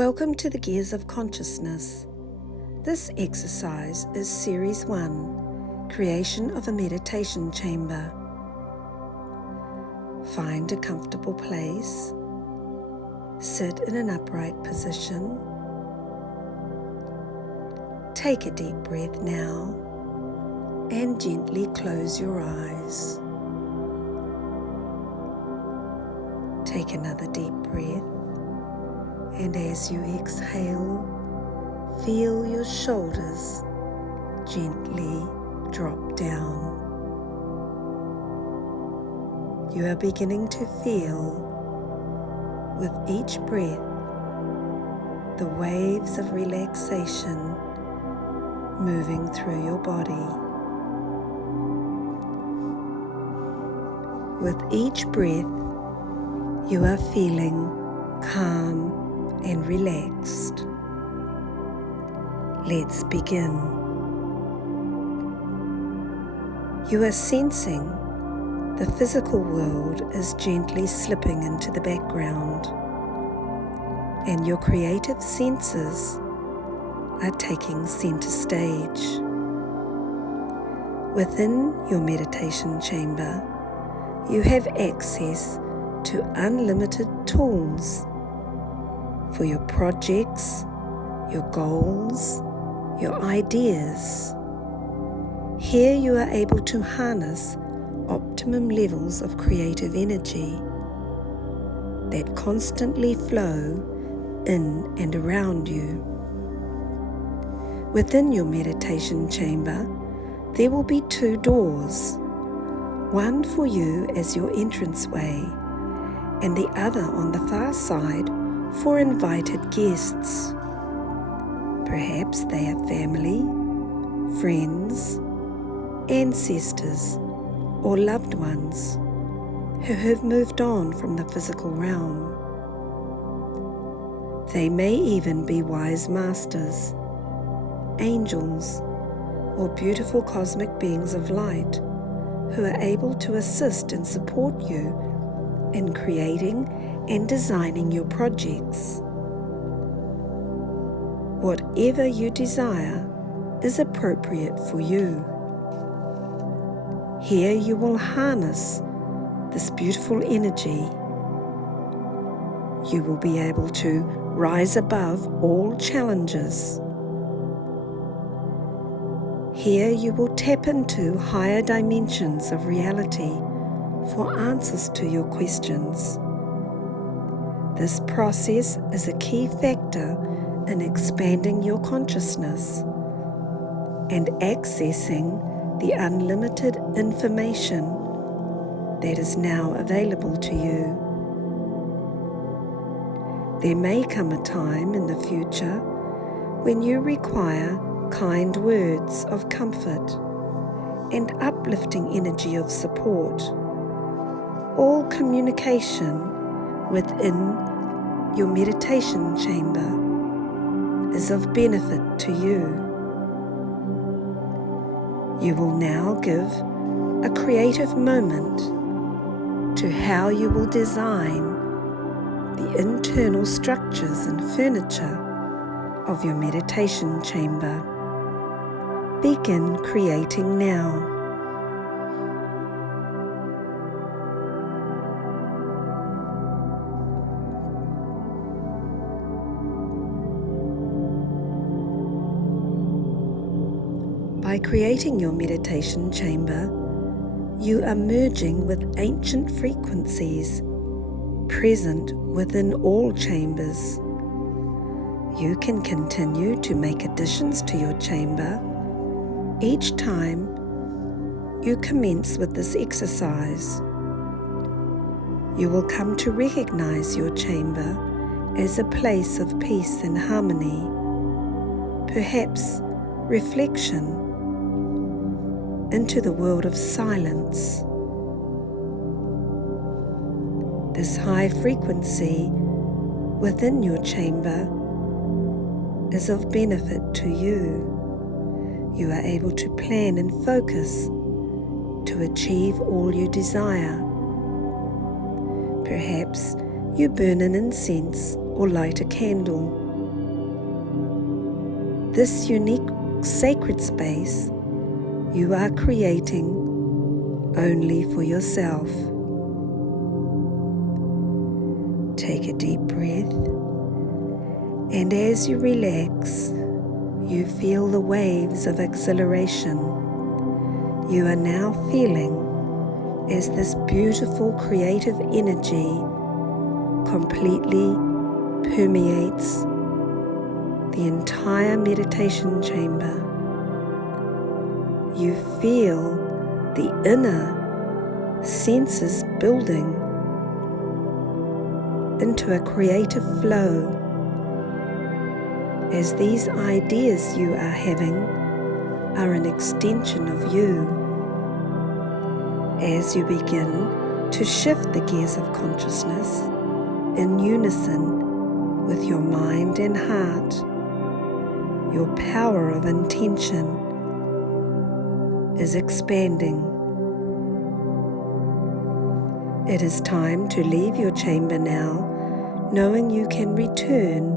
Welcome to the Gears of Consciousness. This exercise is Series 1, Creation of a Meditation Chamber. Find a comfortable place. Sit in an upright position. Take a deep breath now and gently close your eyes. Take another deep breath. And as you exhale, feel your shoulders gently drop down. You are beginning to feel, with each breath, the waves of relaxation moving through your body. With each breath, you are feeling calm and relaxed. Let's begin. You are sensing the physical world is gently slipping into the background, and your creative senses are taking center stage. Within your meditation chamber, you have access to unlimited tools for your projects, your goals, your ideas. Here you are able to harness optimum levels of creative energy that constantly flow in and around you. Within your meditation chamber, there will be 2 doors, one for you as your entranceway, and the other on the far side for invited guests. Perhaps they are family, friends, ancestors, or loved ones who have moved on from the physical realm. They may even be wise masters, angels, or beautiful cosmic beings of light who are able to assist and support you in creating and designing your projects. Whatever you desire is appropriate for you. Here you will harness this beautiful energy. You will be able to rise above all challenges. Here you will tap into higher dimensions of reality for answers to your questions. This process is a key factor in expanding your consciousness and accessing the unlimited information that is now available to you. There may come a time in the future when you require kind words of comfort and uplifting energy of support. All communication within your meditation chamber is of benefit to you. You will now give a creative moment to how you will design the internal structures and furniture of your meditation chamber. Begin creating now. By creating your meditation chamber, you are merging with ancient frequencies present within all chambers. You can continue to make additions to your chamber each time you commence with this exercise. You will come to recognize your chamber as a place of peace and harmony, perhaps reflection into the world of silence. This high frequency within your chamber is of benefit to you. You are able to plan and focus to achieve all you desire. Perhaps you burn an incense or light a candle This unique sacred space you are creating only for yourself. Take a deep breath, and as you relax, you feel the waves of exhilaration you are now feeling as this beautiful creative energy completely permeates the entire meditation chamber. You feel the inner senses building into a creative flow as these ideas you are having are an extension of you. As you begin to shift the gears of consciousness in unison with your mind and heart, your power of intention is expanding. It is time to leave your chamber now, knowing you can return,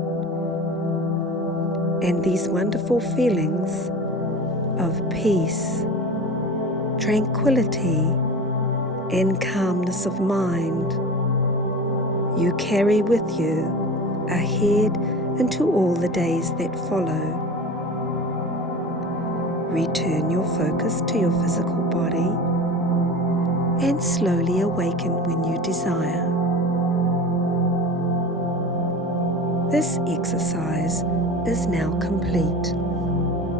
and these wonderful feelings of peace, tranquility, and calmness of mind you carry with you ahead into all the days that follow. Return your focus to your physical body and slowly awaken when you desire. This exercise is now complete.